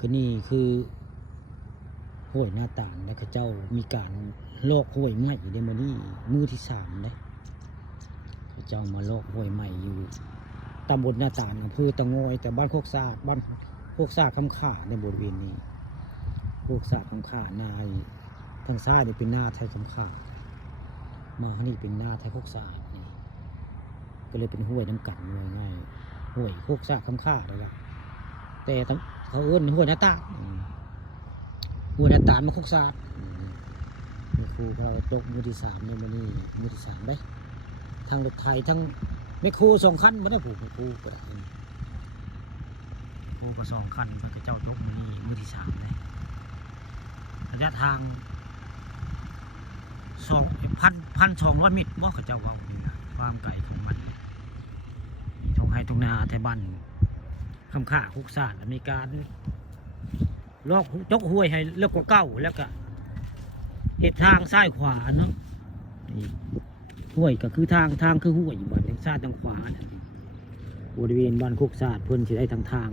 ก็นี่คือห้วยหน้าต่างและเขาเจ้ามีการลอกห้วยใหม่ในมื้อนี้มื้อที่3เลยเขาเจ้ามาลอกห้วยใหม่อยู่ตำบลหน้าต่างอำเภอตะงอยแต่บ้านโคกสะอาดบ้านโคกสะอาดคำข่าในบริเวณนี้โคกสะอาดคำข่านาทางซ้ายนี่เป็นหน้าไทยคำข่ามาทางนี้เป็นหน้าไทยโคกสะอาดนี่ก็เลยเป็นห้วยน้ำกันง่ายๆห้วยโคกสะอาดคำข่าเลยล่ะแต่เขาเอิ้นห้วยหน้าต่างห้วยหน้าต่างมาโคกสะอาดนี่ครูเราตกมือที่3ในมื้อนี้มือที่3ได้ทางรถไทยทั้งแม่ครู2 คันบ่ได้ผูกแม่ครูก็ได้ครูก็2 คันเพิ่นก็เจ้ายกมือนี้มือที่3เลยระยะทาง1,200 เมตรบ่เขาเจ้าเว้านี่นะความไกลของมันทงไห้ทงนาแถวบ้านคำข่าคุกสะอาดมีการลอกยกห้วยให้เลิกกว่าเก่าแล้วก็เฮ็ดทางซ้ายขวาเนาะนี่ห้วยก็คือทางคือห้วยอยู่บ้านทางซ้ายทางขวาบริเวณบ้านโคกสะอาดเพิ่นสิได้ทาง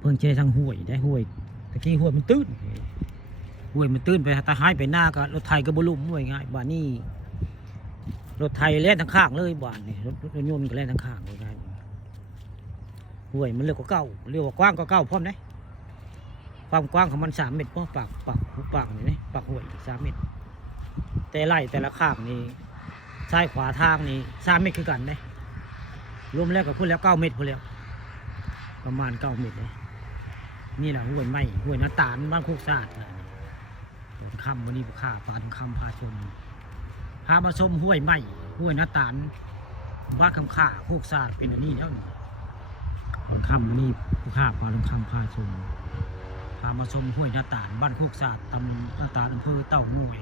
เพิ่นสิได้ทางห้วยได้ห้วยตะกี้ห้วยมันตื้นห้วยมันตื้นไปตะไคร้ไปหน้าก็รถไถก็บ่ลุ่มห้วยง่ายบ้านนี้รถไถแล่นทางข้างเลยบ้านนี่รถยนต์ก็แล่นทางข้างเลยง่ายห้วยมันเร็วกว่าเก่าเร็วกว่ากว้างกว่าเก่าพร้อมเด้ความกว้างของมัน3 เมตรเพราะปากนี่ปากห้วย3 เมตรแต่ไร่แต่ละข้างนี่ซ้ายขวาทางนี่3 เมตรคือกันเด้รวมแล้วก็พูดแล้ว9 เมตรพูดแล้วประมาณ9 เมตรเลยนี่แหละห้วยไม้ห้วยน้าตาลบ้านโคกสะอาดนะตอนค่ำวันนี้พาพาถึงค่ำพาชมห้วยไม้ห้วยน้าตาลบ้านคำข่าโคกสะอาดเป็นอันนี้แล้วตอนค่ำวันนี้พาถึงค่ำพาชมพามาชมห้วยน้าตาลบ้านโคกสะอาดตำน้าตาลอำเภอเต่างอย